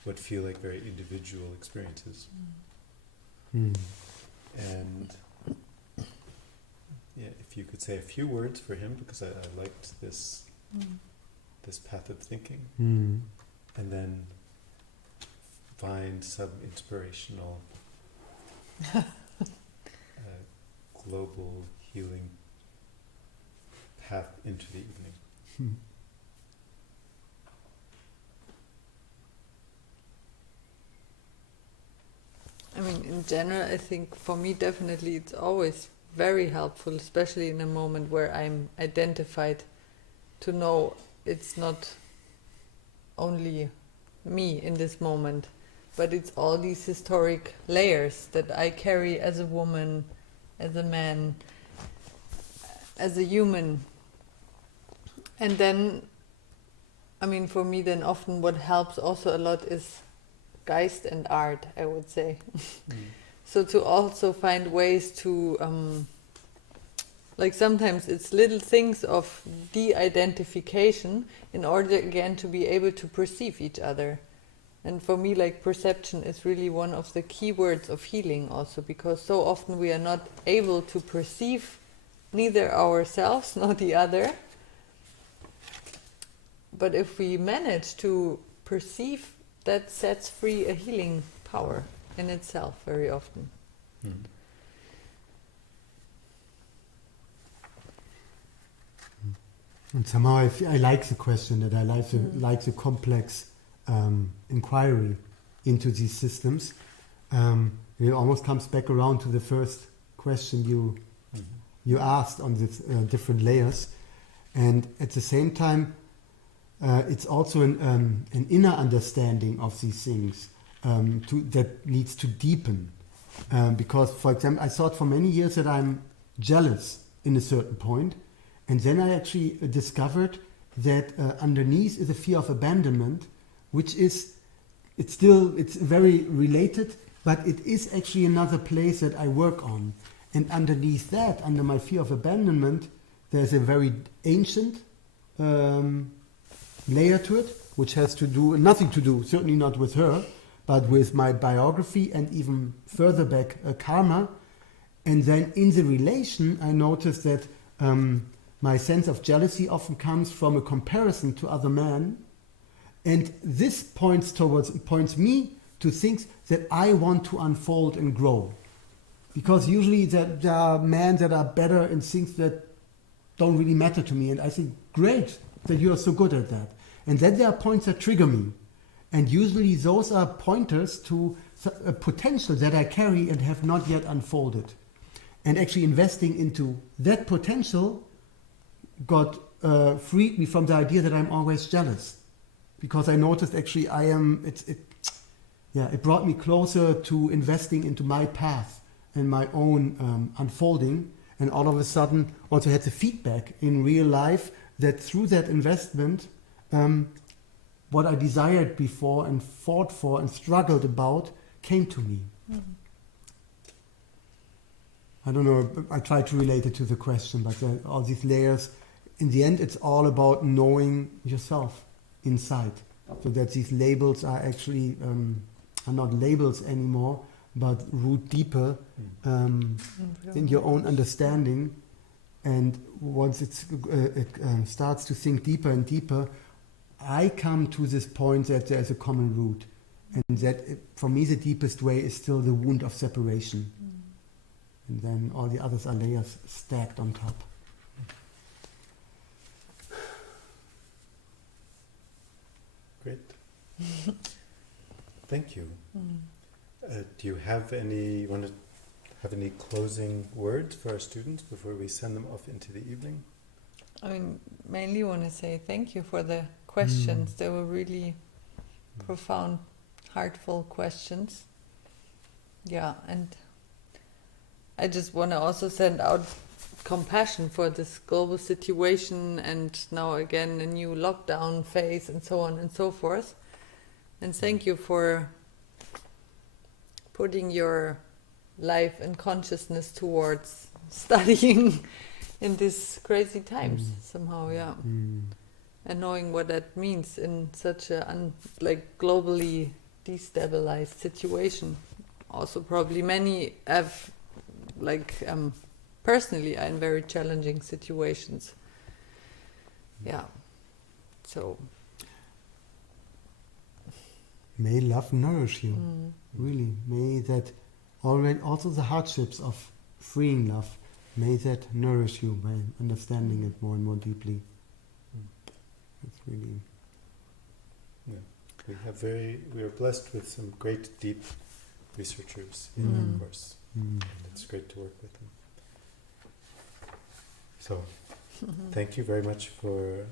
what feel like very individual experiences. And if you could say a few words for him, because I liked this path of thinking, and then find some inspirational global healing path into the evening. I mean, in general, I think for me, definitely, it's always very helpful, especially in a moment where I'm identified, to know it's not only me in this moment, but it's all these historic layers that I carry as a woman, as a man, as a human. And then, I mean, for me, then often what helps also a lot is Geist and art, I would say. So to also find ways to, like sometimes it's little things of de-identification in order again to be able to perceive each other. And for me, like, perception is really one of the key words of healing also, because so often we are not able to perceive neither ourselves nor the other. But if we manage to perceive, that sets free a healing power in itself very often. And somehow I like the question, that I like the complex inquiry into these systems. It almost comes back around to the first question you asked on these different layers. And at the same time, it's also an inner understanding of these things that needs to deepen. Because, for example, I thought for many years that I'm jealous in a certain point, and then I actually discovered that underneath is a fear of abandonment, which is, it's very related, but it is actually another place that I work on. And underneath that, under my fear of abandonment, there's a very ancient layer to it, which has to do, nothing to do, certainly not with her, but with my biography and even further back, karma. And then in the relation, I noticed that my sense of jealousy often comes from a comparison to other men. And this points me to things that I want to unfold and grow. Because usually there are men that are better in things that don't really matter to me. And I think, great that you are so good at that. And then there are points that trigger me. And usually those are pointers to a potential that I carry and have not yet unfolded. And actually investing into that potential freed me from the idea that I'm always jealous. Because I noticed actually it brought me closer to investing into my path and my own unfolding. And all of a sudden also had the feedback in real life that through that investment, what I desired before and fought for and struggled about came to me. Mm-hmm. I don't know, I try to relate it to the question, but all these layers, in the end, it's all about knowing yourself inside. So that these labels are actually, are not labels anymore, but root deeper in your own understanding. And once it starts to sink deeper and deeper, I come to this point that there's a common root. And that, for me, the deepest way is still the wound of separation. And then all the others are layers stacked on top. Great. Thank you. Do you have any closing words for our students before we send them off into the evening? I mean, mainly want to say thank you for the questions. They were really profound, heartful questions. Yeah, and I just want to also send out compassion for this global situation, and now again a new lockdown phase and so on and so forth. And thank you for putting your life and consciousness towards studying in these crazy times somehow, yeah. And knowing what that means in such a globally destabilized situation. Also probably many have personally are in very challenging situations. Yeah. So may love nourish you. Really. May that already, also the hardships of freeing love, may that nourish you by understanding it more and more deeply. It's really... Yeah. We are blessed with some great deep researchers in our course. And it's great to work with them. So, thank you very much for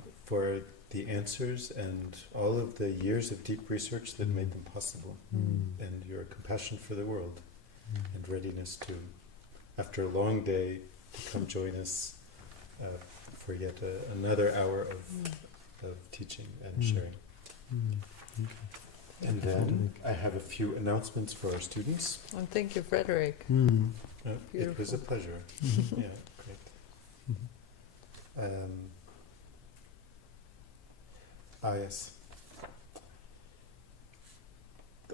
the answers and all of the years of deep research that made them possible, and your compassion for the world and readiness to, after a long day, to come join us for yet another hour of teaching and sharing. And then I have a few announcements for our students. And thank you, Frederick. It was a pleasure. Yeah, great. Yes.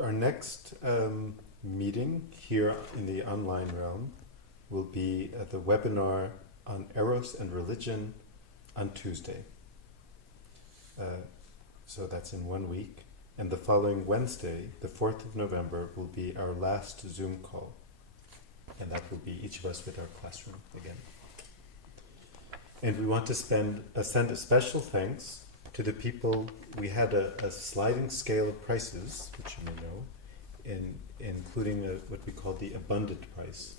Our next meeting here in the online realm will be at the webinar on Eros and Religion on Tuesday. So that's in 1 week. And the following Wednesday, the 4th of November, will be our last Zoom call. And that will be each of us with our classroom again. And we want to send a special thanks to the people. We had a sliding scale of prices, which you may know, including what we call the abundant price.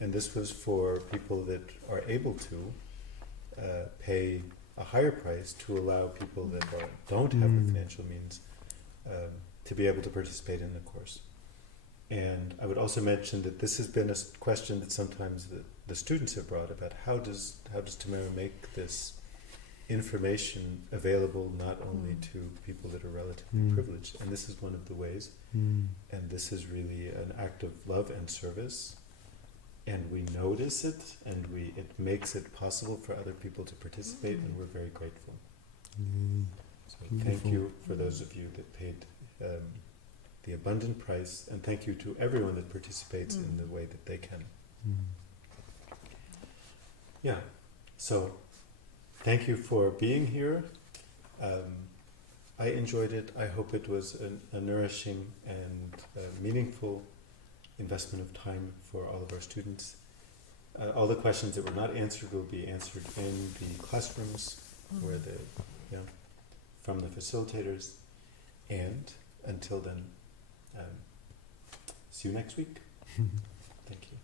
And this was for people that are able to pay a higher price to allow people that don't have the financial means to be able to participate in the course. And I would also mention that this has been a question that sometimes the students have brought about how does Tamara make this information available not only to people that are relatively privileged, and this is one of the ways, and this is really an act of love and service, and we notice it, and it makes it possible for other people to participate, and we're very grateful. So thank you for those of you that paid the abundant price, and thank you to everyone that participates in the way that they can. Yeah, so thank you for being here. I enjoyed it. I hope it was a nourishing and meaningful investment of time for all of our students. All the questions that were not answered will be answered in the classrooms where from the facilitators. And until then, see you next week. Thank you.